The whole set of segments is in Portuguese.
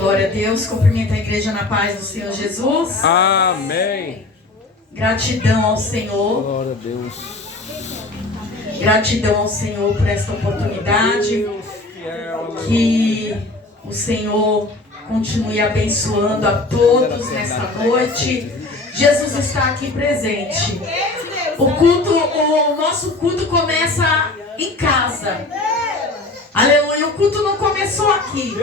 Glória a Deus. Cumprimento a igreja na paz do Senhor Jesus. Amém. Gratidão ao Senhor. Glória a Deus. Gratidão ao Senhor por esta oportunidade. Que o Senhor continue abençoando a todos nesta noite. Jesus está aqui presente. O nosso culto começa em casa. Aleluia. O culto não começou aqui.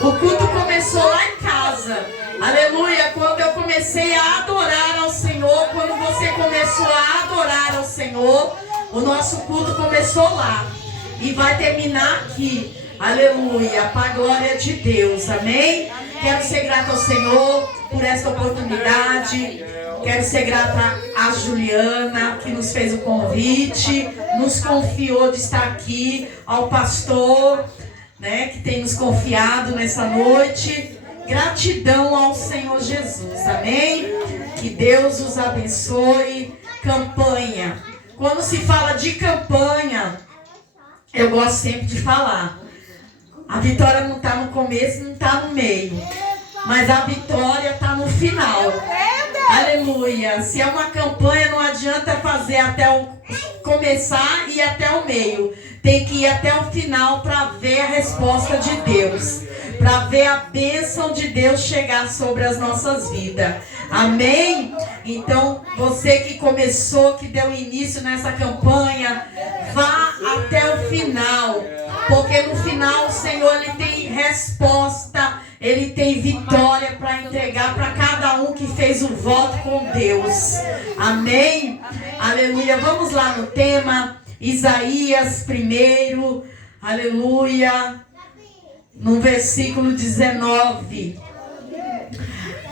O culto começou lá em casa. Aleluia. Quando eu comecei a adorar ao Senhor, quando você começou a adorar ao Senhor, o nosso culto começou lá. E vai terminar aqui. Aleluia. Para a glória de Deus. Amém? Quero ser grata ao Senhor por esta oportunidade. Quero ser grata a Juliana, que nos fez o convite, nos confiou de estar aqui, ao pastor, né, que tem nos confiado nessa noite. Gratidão ao Senhor Jesus, amém? Que Deus os abençoe. Campanha. Quando se fala de campanha, eu gosto sempre de falar. A vitória não está no começo, não está no meio, mas a vitória está no final. Aleluia. Se é uma campanha, não adianta fazer até o começar e até o meio. Tem que ir até o final para ver a resposta de Deus, para ver a bênção de Deus chegar sobre as nossas vidas. Amém? Então, você que começou, que deu início nessa campanha, vá até o final, porque no final o Senhor ele tem resposta. Ele tem vitória para entregar para cada um que fez o voto com Deus. Amém? Aleluia. Vamos lá no tema. Isaías 1. Aleluia. No versículo 19.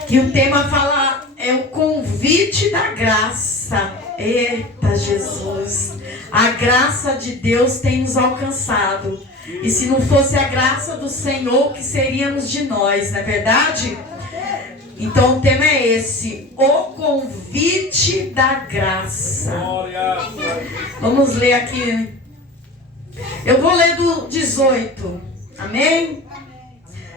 Que o tema fala, é o convite da graça. Eita Jesus. A graça de Deus tem nos alcançado. E se não fosse a graça do Senhor, o que seríamos de nós, não é verdade? Então o tema é esse, o convite da graça. Vamos ler aqui. Eu vou ler do 18. Amém?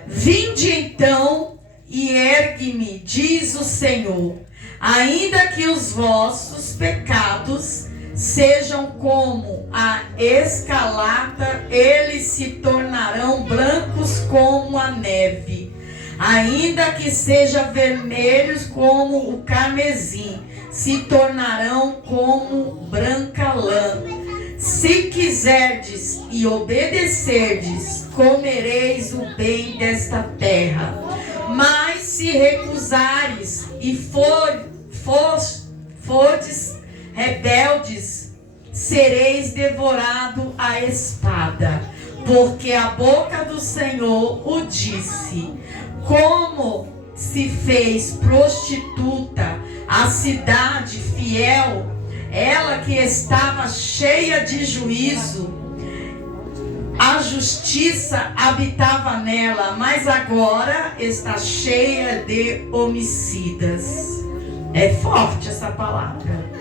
Vinde então e ergue-me, diz o Senhor, ainda que os vossos pecados sejam como a escarlata, eles se tornarão brancos como a neve. Ainda que sejam vermelhos como o carmesim, se tornarão como branca lã. Se quiserdes e obedecerdes, comereis o bem desta terra. Mas se recusares e fordes rebeldes, sereis devorado à espada, porque a boca do Senhor o disse. Como se fez prostituta a cidade fiel, ela que estava cheia de juízo, a justiça habitava nela, mas agora está cheia de homicidas. É forte essa palavra.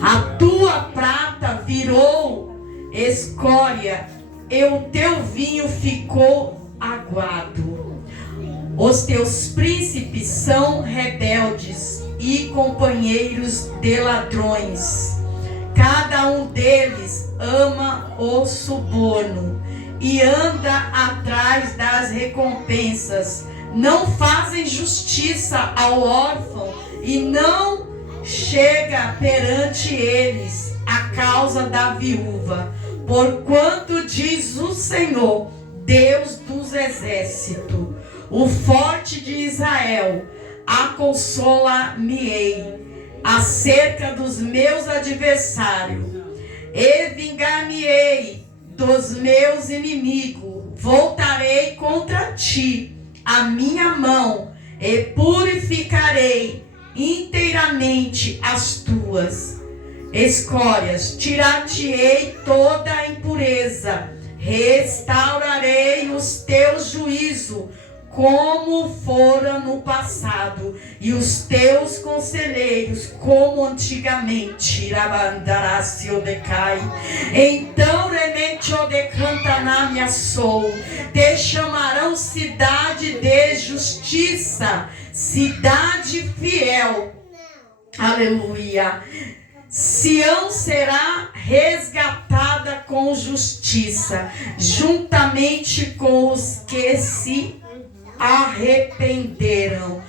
A tua prata virou escória e o teu vinho ficou aguado. Os teus príncipes são rebeldes e companheiros de ladrões. Cada um deles ama o suborno e anda atrás das recompensas. Não fazem justiça ao órfão e não chega perante eles a causa da viúva. Porquanto diz o Senhor, Deus dos exércitos, o forte de Israel, aconsola-me-ei acerca dos meus adversários, e vingar-me-ei dos meus inimigos. Voltarei contra ti a minha mão e purificarei inteiramente as tuas escórias. Tirar-te-ei toda a impureza, restaurarei os teus juízos como foram no passado, e os teus conselheiros como antigamente. Então te chamarão cidade cidade de justiça, cidade fiel. Aleluia. Sião será resgatada com justiça, juntamente com os que se arrependeram.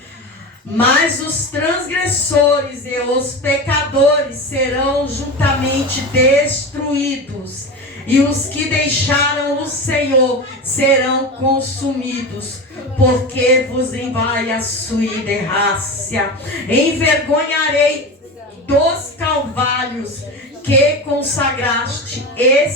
Mas os transgressores e os pecadores serão juntamente destruídos, e os que deixaram o Senhor serão consumidos, porque vos envai a sua derrácia. Envergonharei dos carvalhos que consagraste, e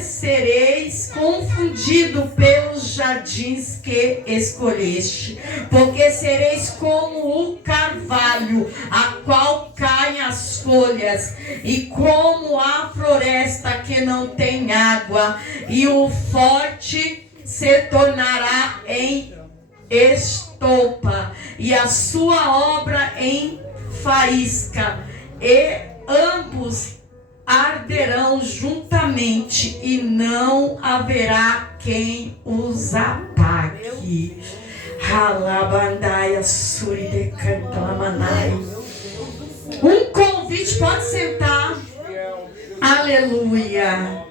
sereis confundido pelos jardins que escolheste, porque sereis como o carvalho, a qual caem as folhas, e como a floresta que não tem água, e o forte se tornará em estopa, e a sua obra em faísca, e ambos arderão juntamente, e não haverá quem os apague. Ralabandaia suri de cantalamanai. Um convite, pode sentar. Aleluia.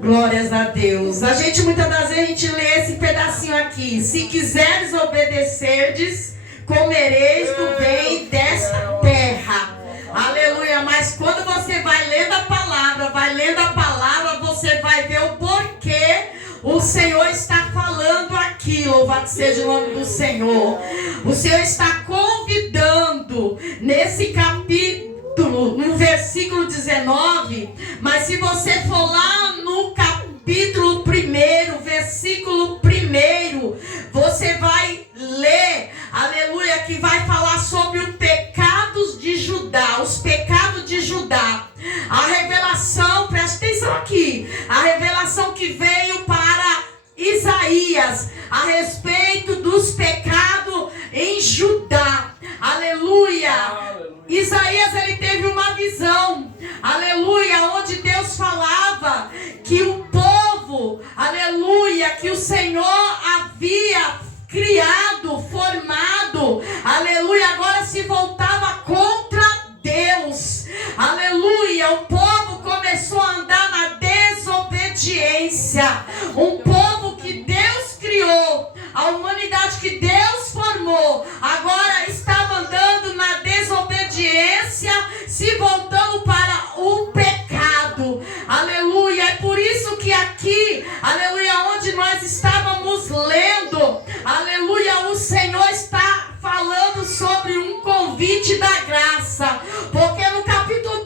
Glórias a Deus. A gente, muitas das vezes, a gente lê esse pedacinho aqui. Se quiseres obedecerdes, comereis do bem desta terra. Aleluia. Mas quando você vai lendo a palavra, você vai ver o porquê o Senhor está falando aqui. Louvado seja o nome do Senhor. O Senhor está convidando nesse capítulo, no versículo 19. Mas se você for lá no capítulo 1, versículo 1, você vai ler, aleluia, que vai falar sobre os pecados de Judá, os pecados de Judá. A revelação, preste atenção aqui, a revelação que veio para Isaías a respeito dos pecados em Judá. Aleluia. Isaías, ele teve uma visão, aleluia, onde Deus falava que o povo, aleluia, que o Senhor havia criado, formado, aleluia, agora se voltava contra Deus, aleluia. O povo começou a andar na desobediência, um povo que Deus criou, a humanidade que Deus formou, agora estava andando na desobediência, se voltando para o pecado, aleluia. É por isso que aqui, aleluia, onde nós estávamos lendo, aleluia, o Senhor está falando sobre um convite da graça, porque no capítulo 1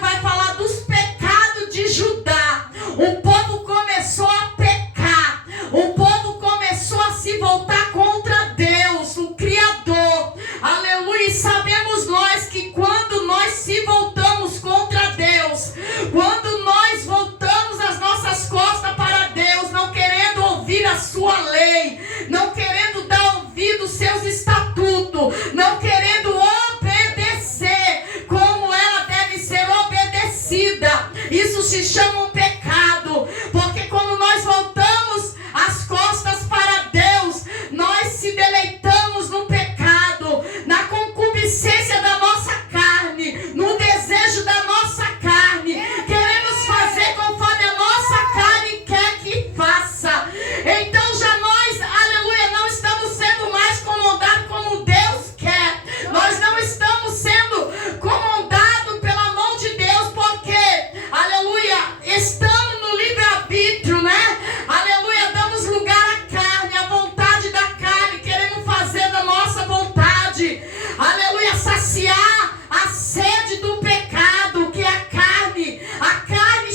vai falar dos pecados de Judá. O povo começou a pecar, o povo começou a se voltar contra Deus, o Criador, aleluia. E sabemos nós que quando nós se voltamos contra Deus, quando nós voltamos as nossas costas para Deus, não querendo ouvir a sua lei, não querendo dar ouvido aos seus estatutos, não querendo obedecer como ela deve ser obedecida, isso se chama um pecado, porque quando nós voltamos as costas para Deus, nós se deleitamos no pecado, na concupiscência da nossa carne, no desejo da nossa carne, queremos fazer conforme a nossa carne quer que faça. Então já nós, aleluia, não estamos sendo mais comandados como Deus quer, nós não estamos sendo comandados pela mão de Deus, porque, aleluia, estamos no livre-arbítrio, né? Aleluia, damos lugar à carne, à vontade da carne, queremos fazer da nossa vontade, aleluia, saciar a sede do pecado, que é a carne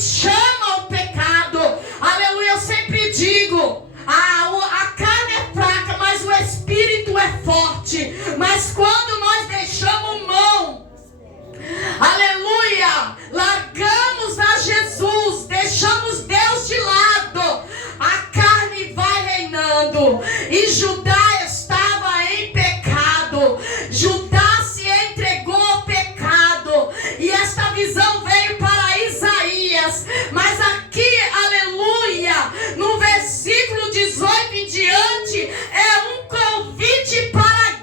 chama o pecado, aleluia. Eu sempre digo, a carne é fraca, mas o espírito é forte, mas quando nós deixamos mão, aleluia, largamos a Jesus, deixamos Deus de lado, a carne vai reinando. E Judá estava em pecado, Judá se entregou ao pecado, e esta visão veio para Isaías. Mas aqui, aleluia, no versículo 18 e diante é um convite para a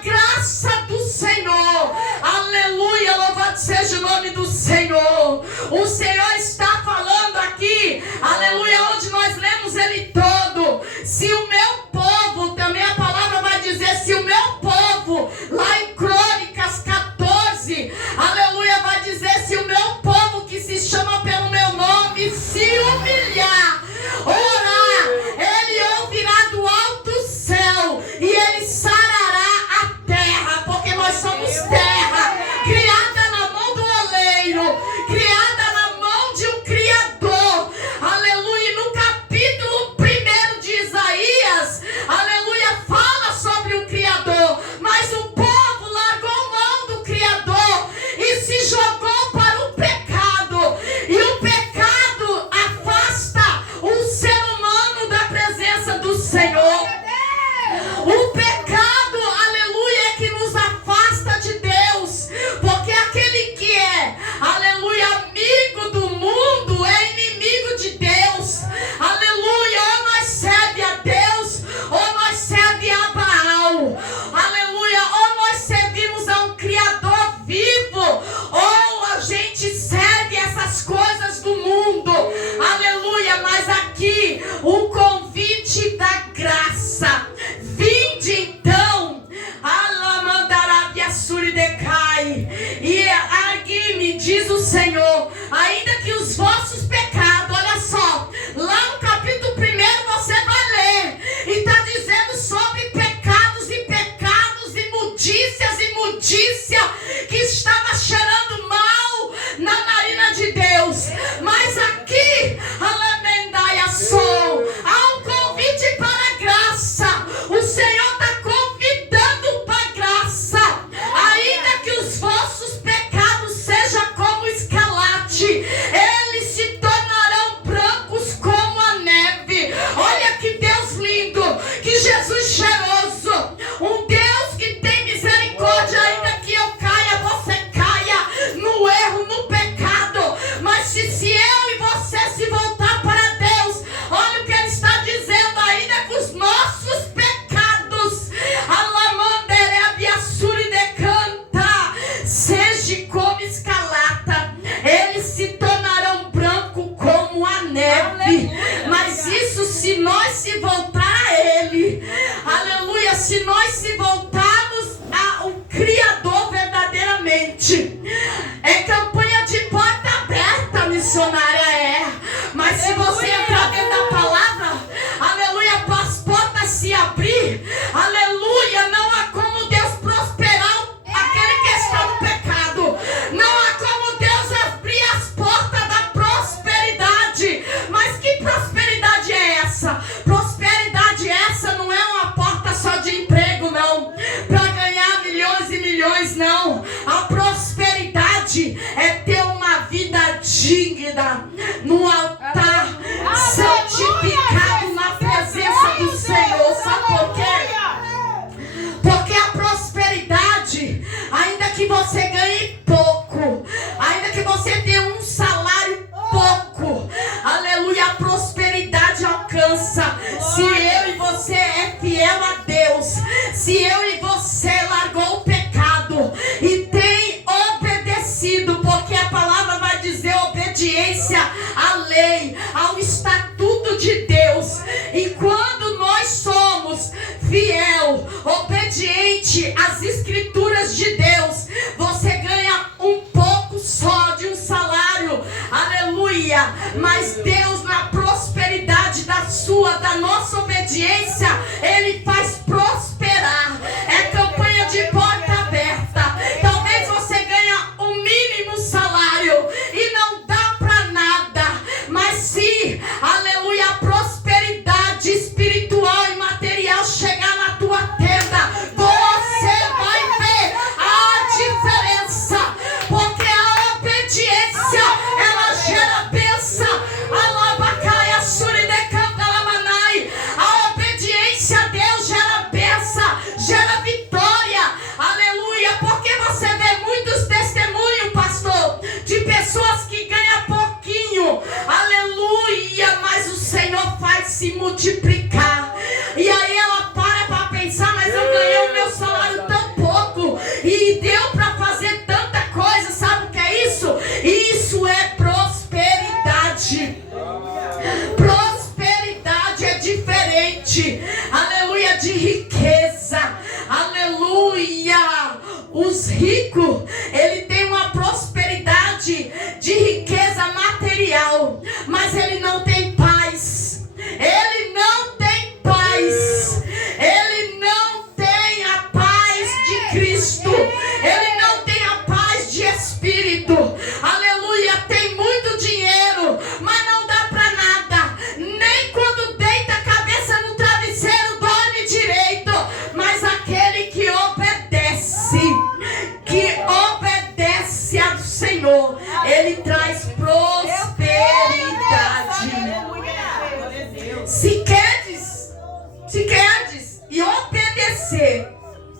graça do Senhor. Aleluia, louvado seja o nome do Senhor. O Senhor está falando aqui, aleluia, onde nós lemos ele todo. Se o meu povo, também a palavra vai dizer, se o meu povo, lá em Crônicas 14, aleluia, vai dizer, se o meu povo que se chama pelo meu nome se humilhar, orar, ele ouvirá do alto céu e ele sarará a terra, porque nós somos terra, criada na mão do oleiro, criada na mão de um Criador, aleluia. No capítulo 1 de Isaías, aleluia, fala sobre o Criador, mas o povo largou mão do Criador e se jogou para o pecado, e o pecado afasta o ser humano da presença do Senhor. O pecado, aleluia, é que nos afasta de Deus, porque aquele que é, aleluia, amigo do mundo é inimigo de Deus, aleluia. Ou nós serve a Deus, ou nós serve a Baal, aleluia. Ou nós servimos a um Criador vivo, ou a gente serve essas coisas do mundo, aleluia. Mas aqui, o convite da graça, vinde então, e aqui me diz o Senhor, ainda que os vossos pecados, olha só, lá no capítulo 1 você vai ler, e está dizendo sobre pecados, imundícia, que estava cheirando mal na narina de Deus, mas aqui, há um convite para a graça. O Senhor está convidando para a graça, ainda que os vossos pecados sejam como escarlate, eles se tornarão brancos como a neve. Olha que Deus lindo, que Jesus cheiroso, um Deus que tem misericórdia, ainda que eu caia, você caia no erro, no pecado, mas se eu e você se voltar para Deus, olha o que ele está dizendo, ainda que os nossos pecados, seja como escarlata, eles se tornarão branco como a neve. Mas isso se nós se voltar a ele, aleluia, se nós se voltarmos ao Criador verdadeiramente. É campanha de porta aberta, missionária, é. Mas se você entrar dentro da palavra, aleluia, para as portas se abrir, aleluia, não há como Deus prosperar aquele que está no pecado, não há como Deus abrir as portas da prosperidade. Mas que prosperidade é essa? Prosperidade essa não é uma porta só de emprego, não, para ganhar milhões e milhões, não. A prosperidade é ter uma vida digna no altar, santificado na presença do Senhor. Sabe por quê? Porque a prosperidade, ainda que você ganhe pouco, ainda que você tenha um salário pouco, aleluia, a prosperidade alcança. Se eu e você é fiel a Deus, se eu e você largou o pecado e tem obedecido, porque a palavra vai dizer obediência à lei, ao estatuto de Deus. E quando nós somos fiel, obediente às escrituras de Deus, você ganha um pouco só de um salário, aleluia. Mas Deus, na prosperidade da nossa obediência, Ele faz prosperar. É campanha de porta aberta. Talvez você ganha o mínimo salário e não dá para nada, mas se, aleluia, a prosperidade espiritual e material chegar na tua tenda, você vai ver a diferença, porque a obediência, ela gera bênção. A obediência se multiplicar. E aí ela para pensar, mas eu ganhei o meu salário tão pouco e deu para fazer tanta coisa. Sabe o que é isso? Isso é prosperidade. Prosperidade é diferente, aleluia, de riqueza, aleluia. Os ricos, ele tem uma prosperidade de riqueza material, mas ele não tem paz. Ele não tem paz. Ele não tem a paz de Cristo. Ele não tem a paz de espírito. Aleluia, tem muito dinheiro, mas não dá para nada. Nem quando deita a cabeça no travesseiro dorme direito. Mas aquele que obedece ao Senhor, ele traz prosperidade. Se queres e obedecer,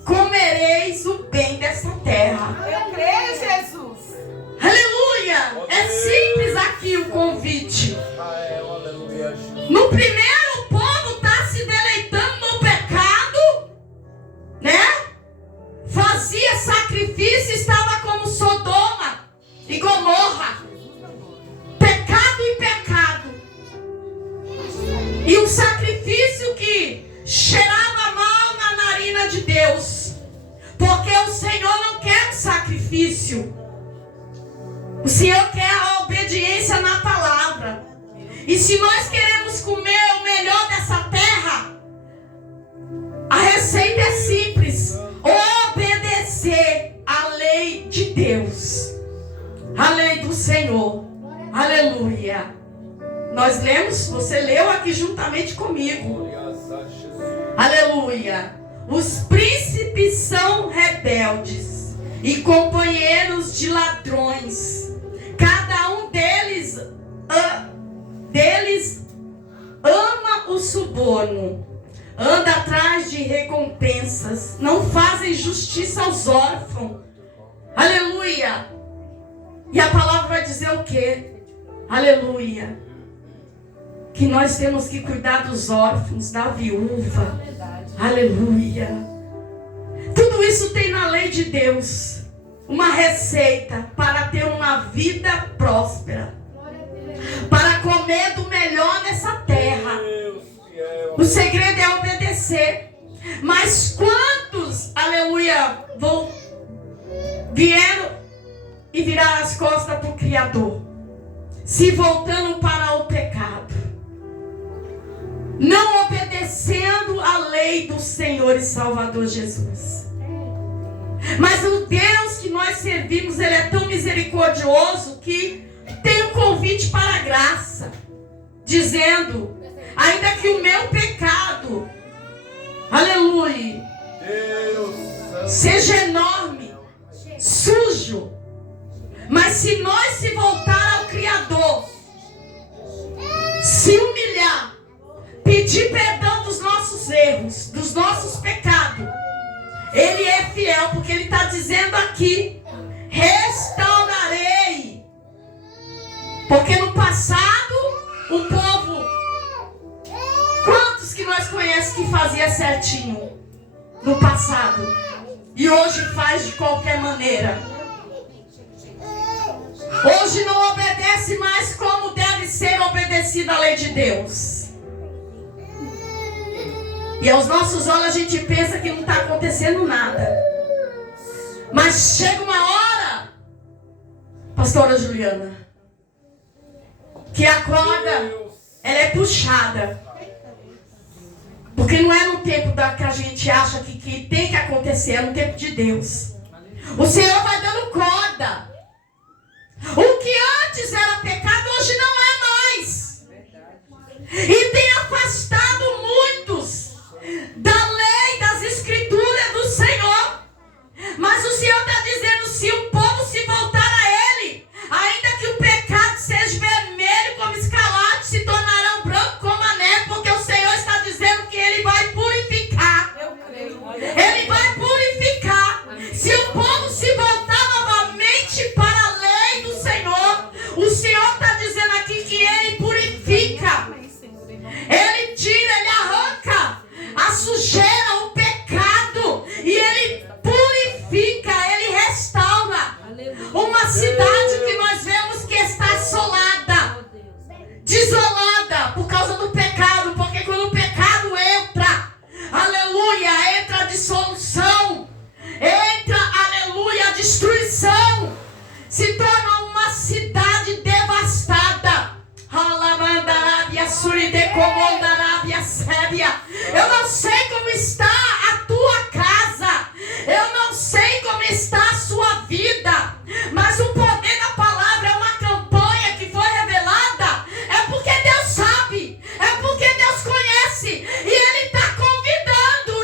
comereis o bem dessa terra. Eu creio, Jesus. Aleluia! É simples aqui o convite. No primeiro, o povo está se deleitando no pecado, né? Fazia sacrifício, estava como Sodoma e Gomorra. Pecado e pecado. E um sacrifício que cheirava mal na narina de Deus. Porque o Senhor não quer sacrifício. O Senhor quer a obediência na palavra. E se nós queremos comer o melhor dessa terra, a receita é simples: obedecer a lei de Deus, a lei do Senhor. Aleluia. Nós lemos, você leu aqui juntamente comigo. Aleluia. Os príncipes são rebeldes e companheiros de ladrões. Cada um deles ama o suborno, anda atrás de recompensas, não fazem justiça aos órfãos. Aleluia. E a palavra vai dizer o quê? Aleluia. Que nós temos que cuidar dos órfãos, da viúva. Aleluia. Tudo isso tem na lei de Deus uma receita para ter uma vida próspera, para comer do melhor nessa terra. O segredo é obedecer. Mas quantos, aleluia, vieram e viraram as costas para o Criador, se voltando para o pecado, não obedecendo a lei do Senhor e Salvador Jesus? Mas o Deus que nós servimos, ele é tão misericordioso que tem um convite para a graça, dizendo: ainda que o meu pecado, aleluia, seja enorme, sujo, mas se nós se voltar ao Criador, se humilhar, pedir perdão dos nossos erros, dos nossos pecados, ele é fiel, porque ele está dizendo aqui: restaurarei. Porque no passado, o povo, quantos que nós conhecemos que fazia certinho no passado e hoje faz de qualquer maneira? Hoje não obedece mais como deve ser obedecida a lei de Deus. E aos nossos olhos a gente pensa que não está acontecendo nada. Mas chega uma hora, pastora Juliana, que a corda, ela é puxada. Porque não é no tempo que a gente acha que tem que acontecer, é no tempo de Deus. O Senhor vai dando corda. O que antes era pecado, hoje não é mais. E tem afastado muitos da lei, das escrituras do Senhor. Mas o Senhor está dizendo: se o povo se voltar a Ele, ainda que o pecado seja vermelho como escarlate, se tornarão branco como a neve, porque o Senhor está dizendo que Ele vai purificar. Ele vai purificar. Se o povo se voltar novamente para a lei do Senhor, o Senhor está dizendo aqui que Ele purifica. sujeira, o pecado, e Ele purifica, Ele restaura. Uma cidade que nós vemos que está assolada, desolada por causa do pecado, porque quando o pecado entra, aleluia, entra a dissolução, entra, aleluia, a destruição, se torna uma cidade devastada. Eu não sei como está a tua casa, eu não sei como está a sua vida, mas o poder da palavra é uma campanha que foi revelada, é porque Deus sabe, é porque Deus conhece, e Ele está convidando,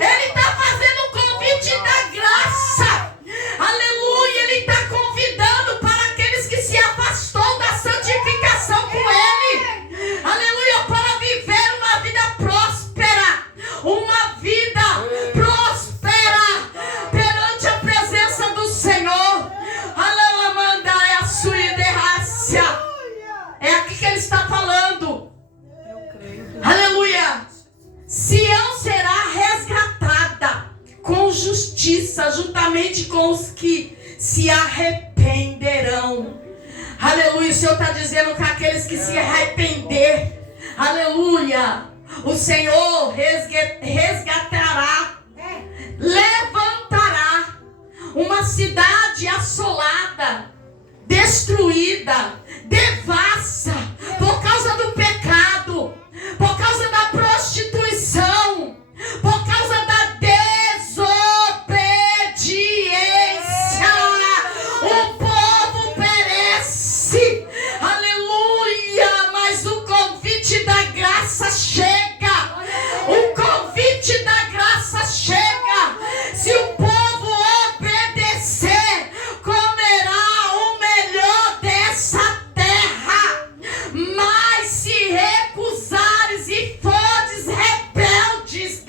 Ele está fazendo o convite da graça, aleluia, Ele está convidando para aqueles que se afastou da santificação com Ele, aleluia, para viver uma vida próspera, perante a presença do Senhor. É aqui que Ele está falando, aleluia. Sião será resgatada com justiça, juntamente com os que se arrependerão. Aleluia, o Senhor está dizendo que aqueles que se arrepender, aleluia, o Senhor resgatará, levantará uma cidade assolada, destruída, devassa, por causa do pecado, por causa da prostituição, por causa da desobediência. O povo perece, aleluia, mas o convite da graça chega, o convite da graça chega. Se o povo obedecer, comerá o melhor dessa terra, mas se recusares e fodes rebeldes,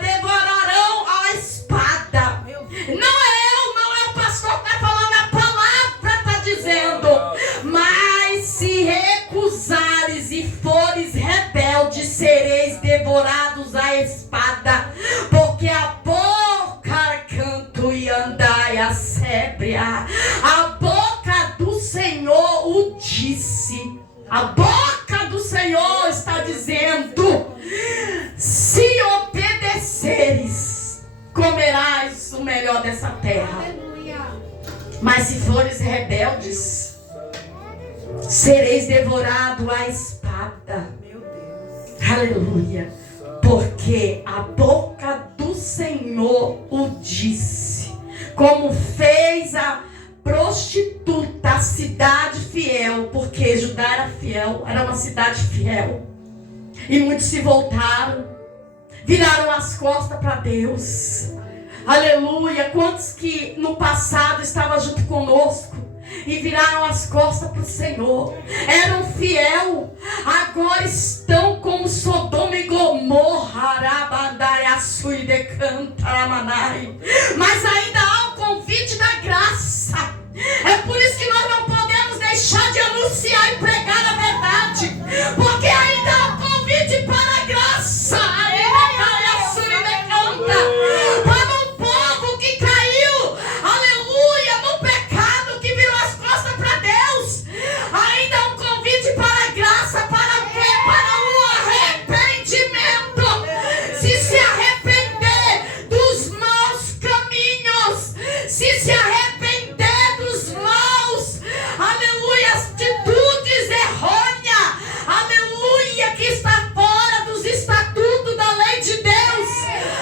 devorarão a espada. Não é o pastor que está falando, a palavra está dizendo. Mas se recusares e fores rebeldes, sereis devorados à espada, porque a boca canto e andai a sébria. A boca do Senhor o disse. A boca do Senhor está dizendo: se obedeceres, comerás o melhor dessa terra. Mas se fores rebeldes, sereis devorado à espada. Aleluia. Porque a boca do Senhor o disse. Como fez a prostituta, a cidade fiel, porque Judá era fiel, era uma cidade fiel, e muitos se voltaram, viraram as costas para Deus. Aleluia. Quantos que no passado estavam junto conosco e viraram as costas para o Senhor, eram fiel, agora estão como Sodoma e Gomorra, mas ainda há o convite da graça. É por isso que nós não podemos deixar de anunciar e pregar a verdade, porque ainda há o convite para a graça, para um povo que caiu, aleluia, no pecado, que virou as costas para Deus. Ainda há um convite para a graça, para o quê? Para o arrependimento. Se arrepender dos maus caminhos, se arrepender dos maus, aleluia, atitudes errôneas, aleluia, que está fora dos estatutos da lei de Deus,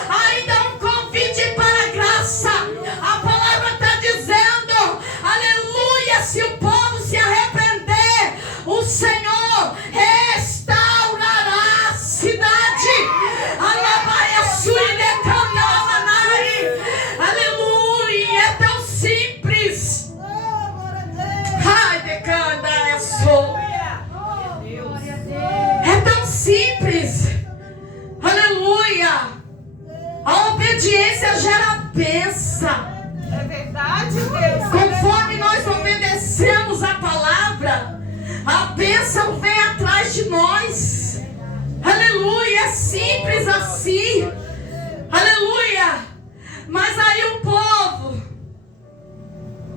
ainda há um convite para a graça. A palavra está dizendo, aleluia, se o povo se arrepender, o Senhor restaurará a cidade. Aleluia, é tão simples. simples assim. Aleluia. Mas aí o povo,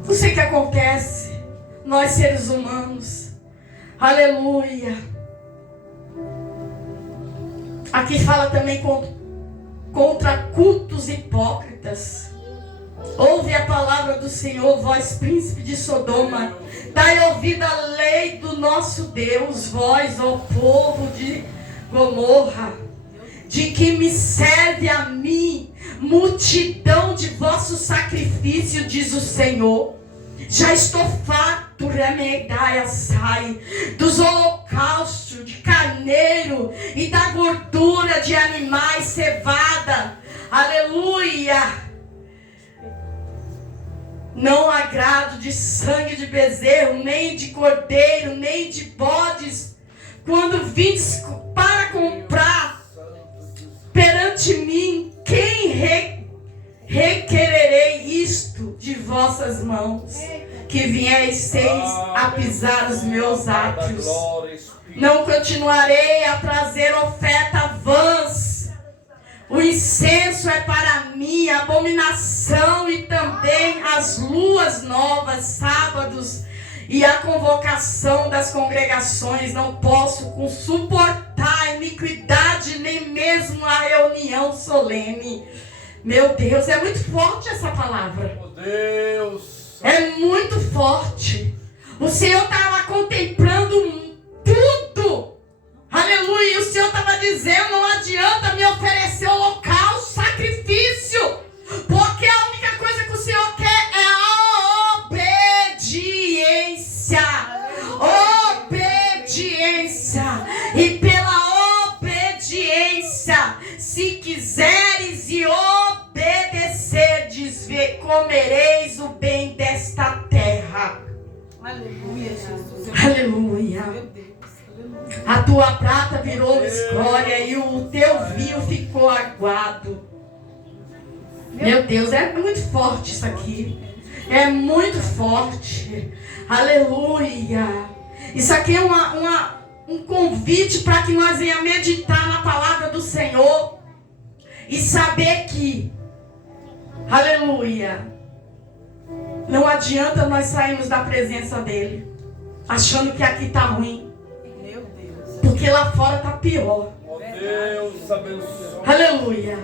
não sei o que acontece. Nós seres humanos, aleluia. Aqui fala também contra cultos hipócritas. Ouve a palavra do Senhor, vós príncipe de Sodoma. Dai ouvido à lei do nosso Deus, vós, ó povo de Gomorra. De que me serve a mim multidão de vosso sacrifício, diz o Senhor. Já estou farto, dos holocaustos de carneiro e da gordura de animais cevada. Aleluia. Não agrado de sangue de bezerro, nem de cordeiro, nem de bodes, quando vindes para comprar perante mim, quem requererei isto de vossas mãos, que viesseis a pisar os meus átrios? Não continuarei a trazer oferta vãs. O incenso é para mim abominação, e também as luas novas, sábados e a convocação das congregações. Não posso suportar a iniquidade, nem mesmo a reunião solene. Meu Deus, é muito forte essa palavra. Meu Deus. É muito forte. O Senhor estava contemplando tudo. Aleluia. E o Senhor estava dizendo, não adianta me oferecer holocausto, sacrifício, porque a única coisa que o Senhor quer é a obediência. Obediência. E pela obediência, se quiseres e obedecerdes, comereis o bem desta terra. Aleluia, Jesus. Aleluia. Meu Deus. A tua prata virou escória e o teu vinho ficou aguado. Meu Deus, é muito forte isso aqui. É muito forte. Aleluia. Isso aqui é um convite para que nós venhamos meditar na palavra do Senhor e saber que, aleluia, não adianta nós sairmos da presença dele achando que aqui está ruim. Porque lá fora está pior. Oh, Deus abençoe. Aleluia.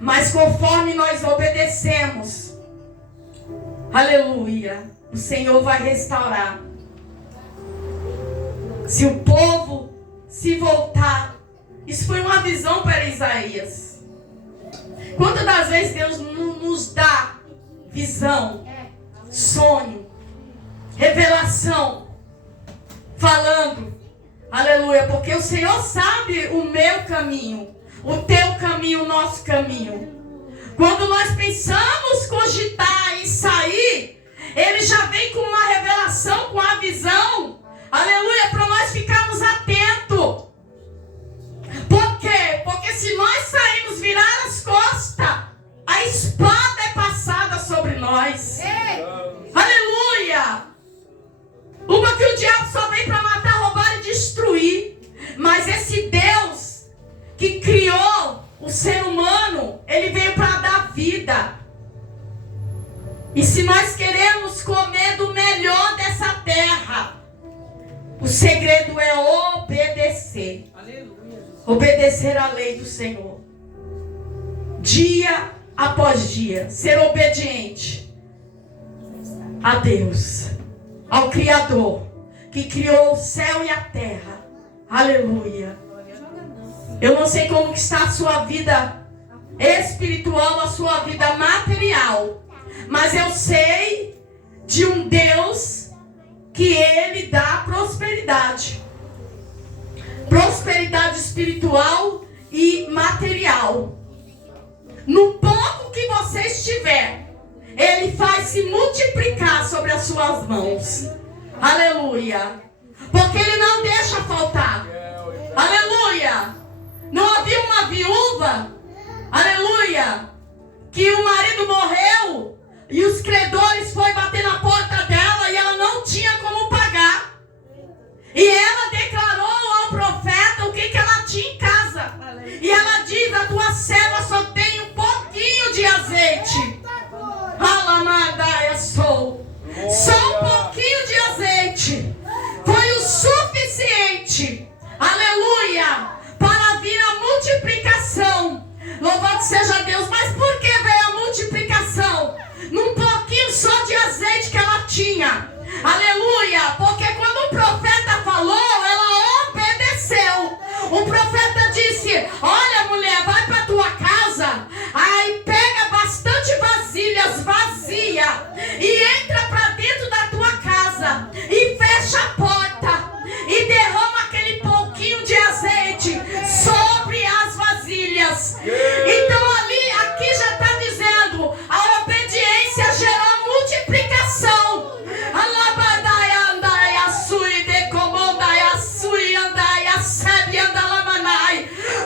Mas conforme nós obedecemos, aleluia, o Senhor vai restaurar. Se o povo se voltar, isso foi uma visão para Isaías. Quantas das vezes Deus nos dá visão, sonho, revelação, falando, aleluia, porque o Senhor sabe o meu caminho, o teu caminho, o nosso caminho. Quando nós pensamos cogitar em sair, Ele já vem com uma revelação, com a visão, aleluia, para nós ficarmos atentos. Por quê? Porque se nós sairmos virar as costas, a espada é passada sobre nós. Aleluia! Uma que o diabo só vem para matar, roubar e destruir. Mas esse Deus que criou o ser humano, Ele veio para dar vida. E se nós queremos comer do melhor dessa terra, o segredo é obedecer. Aleluia. Obedecer à lei do Senhor. Dia após dia. Ser obediente a Deus, ao Criador, que criou o céu e a terra. Aleluia. Eu não sei como que está a sua vida espiritual, a sua vida material, mas eu sei de um Deus que Ele dá prosperidade. Prosperidade espiritual e material. No pouco que você estiver, Ele faz se multiplicar sobre as suas mãos. Aleluia. Porque Ele não deixa faltar. Aleluia. Não havia uma viúva, aleluia, que o marido morreu e os credores foram bater na porta dela e ela não tinha como pagar. E ela declarou ao profeta o que ela tinha em casa. E ela seja Deus. Mas por que veio a multiplicação? Num pouquinho só de azeite que ela tinha. Aleluia. Porque quando o profeta falou, ela obedeceu. O profeta disse: olha, mulher, vai para tua casa, aí pega bastante vasilhas vazia e entra para dentro da tua casa e fecha a porta e derrama aquele pouquinho de azeite sobre as vasilhas. Então aqui já está dizendo, a obediência gerou multiplicação.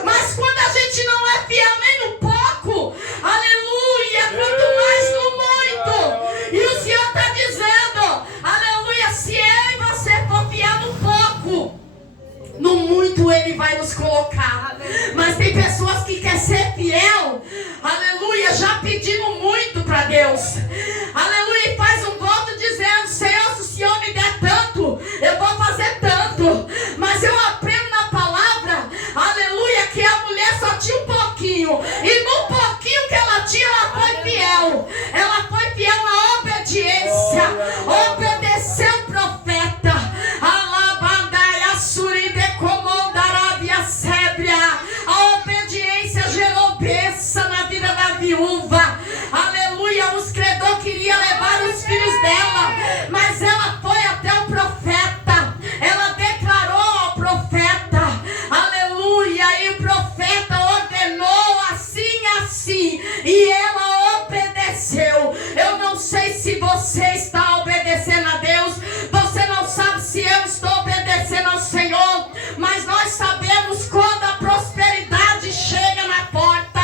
Mas quando a gente não é fiel nem no pouco, aleluia, quanto mais no muito. E o Senhor está dizendo, aleluia, se eu e você for fiel no pouco, no muito Ele vai nos colocar. Mas tem pessoas que querem ser fiel, aleluia, já pedindo muito para Deus, aleluia, e faz um voto dizendo: Senhor, se o Senhor me der tanto, eu vou fazer tanto. Mas eu aprendo na palavra, aleluia, que a mulher só tinha um pouquinho, e no pouquinho que ela tinha, ela foi fiel. Ela foi fiel na obediência, obedeceu o profeta. A obediência gerou bênção na vida da viúva. Aleluia, os credores queriam levar os filhos dela, mas ela foi até o profeta. Ela declarou ao profeta, aleluia, e o profeta ordenou assim, e ela obedeceu. Eu não sei se você está obedecendo a Deus, você não sabe se eu estou obedecendo ao Senhor, mas nós sabemos quando a prosperidade chega na porta.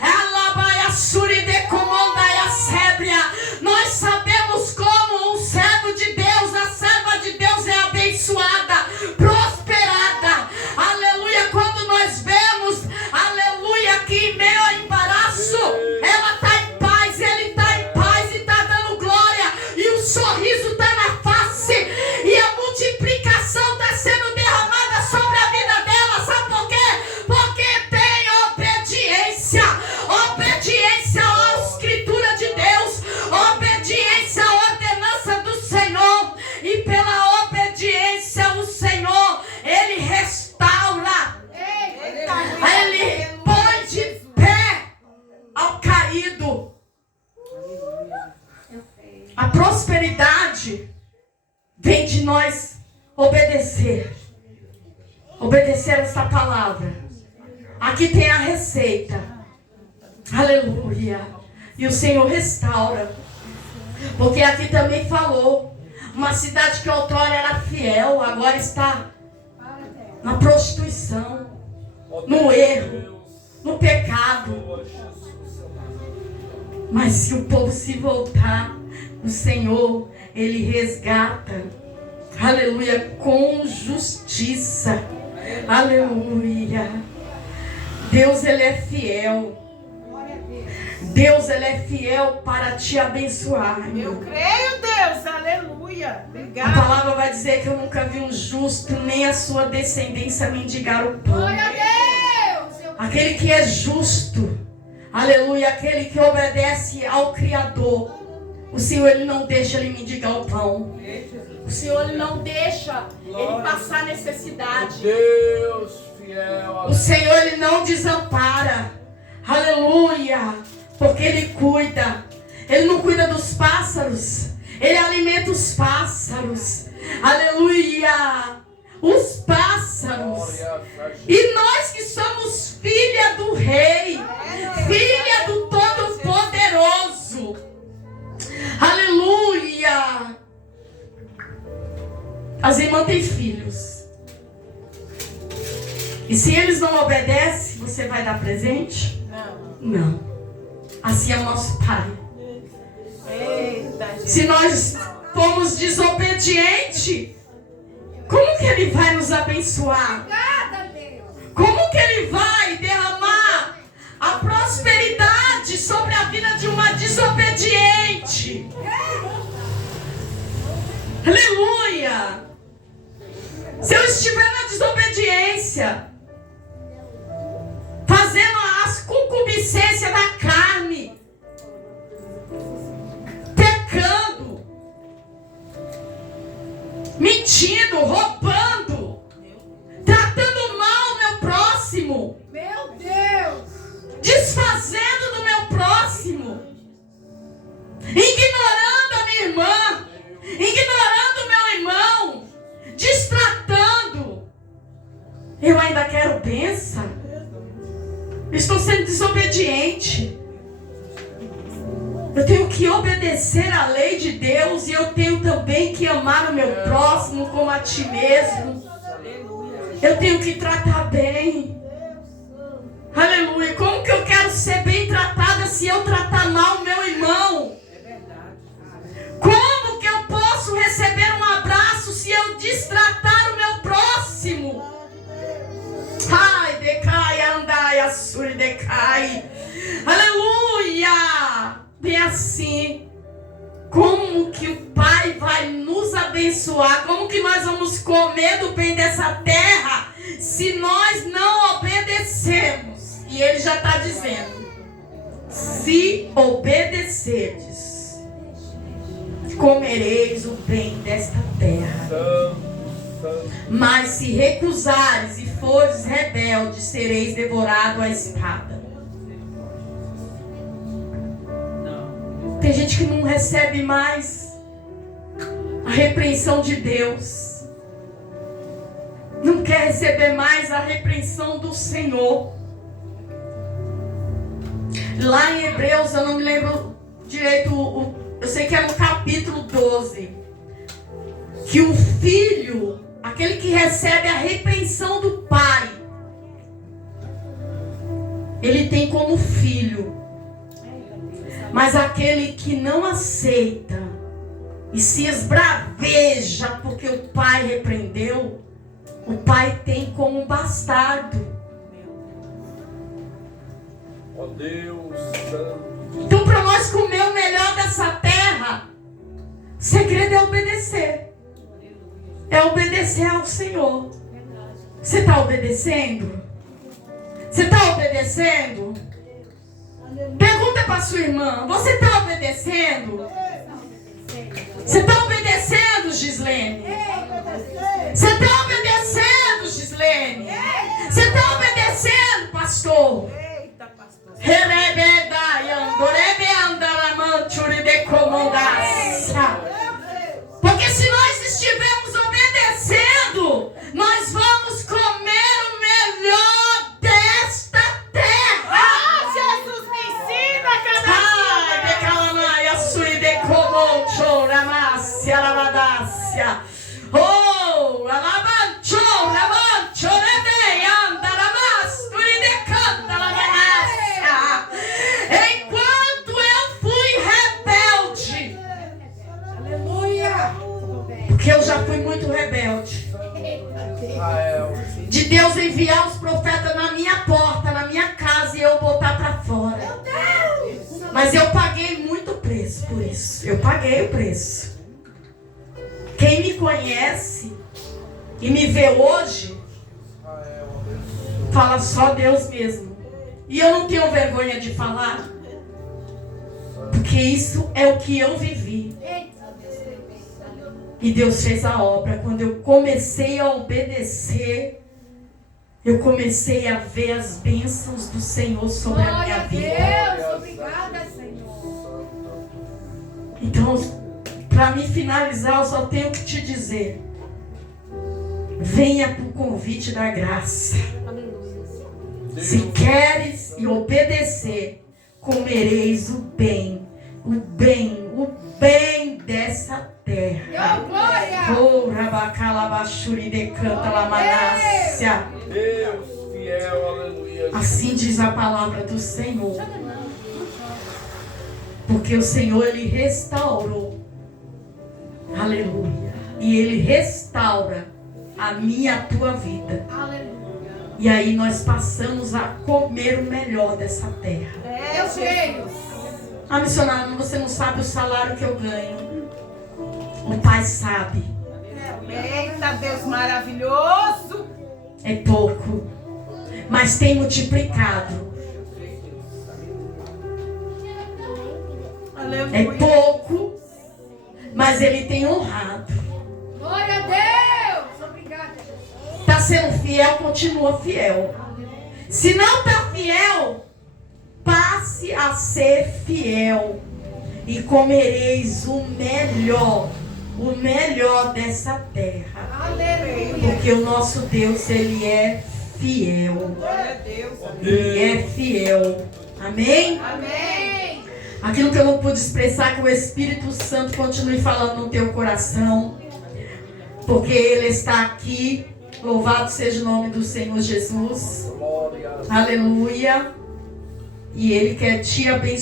Ela vai a suride comanda e a sébria. Nós sabemos como um servo de Deus, a serva de Deus é abençoada, prosperada. Aleluia, quando nós vemos, aleluia, que em meio ao embaraço, ela está em paz, ele está em paz e está dando glória, e o sorriso está na face, e a multiplicação está sendo derramada sobre a vida dela. Sabe por quê? Porque tem obediência. Obediência à escritura de Deus, obediência à ordenança do Senhor, e pela obediência o Senhor, Ele restaura, Ele põe de pé ao caído. A prosperidade vem de nós obedecer essa palavra. Aqui tem a receita, aleluia, e o Senhor restaura, porque aqui também falou, uma cidade que outrora era fiel, agora está na prostituição, no erro, no pecado. Mas se o povo se voltar, o Senhor, Ele resgata, aleluia, com justiça, aleluia. Deus, Ele é fiel. Deus, Ele é fiel para te abençoar. Eu creio, Deus, aleluia. A Obrigada. palavra vai dizer que eu nunca vi um justo, nem a sua descendência mendigar o pão. Glória a Deus. Aquele que é justo, aleluia, aquele que obedece ao Criador, o Senhor, Ele não deixa ele mendigar o pão. O Senhor, Ele não deixa ele passar necessidade. Deus fiel. O Senhor, Ele não desampara, aleluia, porque Ele cuida. Ele não cuida dos pássaros, Ele alimenta os pássaros, aleluia, os pássaros. E nós que somos filha do Rei, filha do Todo-Poderoso, aleluia. As irmãs têm filhos, e se eles não obedecem, você vai dar presente? Não. Assim é o nosso Pai. Se nós formos desobedientes, como que Ele vai nos abençoar? Como que Ele vai derramar a prosperidade sobre a vida de uma desobediente? Aleluia! Se eu estiver na desobediência, fazendo as concupiscências da carne, pecando, mentindo, roubando, tratando mal o meu próximo, Meu Deus. desfazendo do meu próximo, ignorando a minha irmã, ignorando o meu irmão, destratando. Eu ainda quero bênção. Estou sendo desobediente. Eu tenho que obedecer à lei de Deus e eu tenho também que amar o meu próximo como a ti mesmo. Eu tenho que tratar bem. Aleluia. Como que eu quero ser bem tratada se eu tratar mal o meu irmão? Como que eu posso receber um abraço se eu destratar o meu próximo? Ai, decai, andai, assuri, decai. Aleluia. E assim, como que o Pai vai nos abençoar? Como que nós vamos comer do bem dessa terra se nós não obedecermos? E ele já está dizendo: se obedecerdes, comereis o bem desta terra. Mas se recusares e fores rebeldes, sereis devorados à espada. Tem gente que não recebe mais a repreensão de Deus. Não quer receber mais a repreensão do Senhor. Lá em Hebreus, eu não me lembro direito, eu sei que é no capítulo 12, que o filho, aquele que recebe a repreensão do pai, ele tem como filho. Mas aquele que não aceita e se esbraveja porque o pai repreendeu, o pai tem como um bastardo. Ó Deus Santo. Então, para nós comer o melhor dessa terra, o segredo é obedecer. É obedecer ao Senhor. Você está obedecendo? Você está obedecendo? Pergunta para sua irmã: você está obedecendo? Você está obedecendo, Gislene? Você está obedecendo, Gislene? Você está obedecendo, pastor? Porque se nós estivermos obedecendo, nós vamos comer o melhor desta terra. Ah, Jesus me ensina cada dia. Oh, alabancho, alabancho, rebe, anda, labasturi, decanta, labanácia. Enquanto eu fui rebelde, Aleluia. porque eu já fui muito rebelde, de Deus enviar os profetas na minha porta, na minha casa, e eu botar para fora. Mas eu paguei muito preço por isso. Eu paguei o preço. Quem me conhece e me vê hoje, fala só Deus mesmo. E eu não tenho vergonha de falar, porque isso é o que eu vivi. E Deus fez a obra. Quando eu comecei a obedecer, eu comecei a ver as bênçãos do Senhor sobre a minha vida. Deus, obrigada, Senhor. Então, para me finalizar, eu só tenho que te dizer: venha para o convite da graça. Se queres e obedecer, comereis o bem dessa terra. Oh, rabacalabachuri decanta lamanácia. Deus fiel, aleluia. Assim diz a palavra do Senhor. Porque o Senhor, Ele restaurou. Aleluia. E Ele restaura a minha e a tua vida. Aleluia. E aí nós passamos a comer o melhor dessa terra. Eu sei. Ah, missionário, você não sabe o salário que eu ganho. O Pai sabe. Eita, Deus maravilhoso. É pouco, mas tem multiplicado. É pouco, mas Ele tem honrado. Glória a Deus. Obrigada, Jesus. Está sendo fiel, continua fiel. Se não está fiel, passe a ser fiel. E comereis o melhor dessa terra. Aleluia. Porque o nosso Deus, Ele é fiel. Glória a Deus. Ele é fiel. Amém? Amém. Aquilo que eu não pude expressar, que o Espírito Santo continue falando no teu coração. Porque Ele está aqui. Louvado seja o nome do Senhor Jesus. Glória. Aleluia. E Ele quer te abençoar.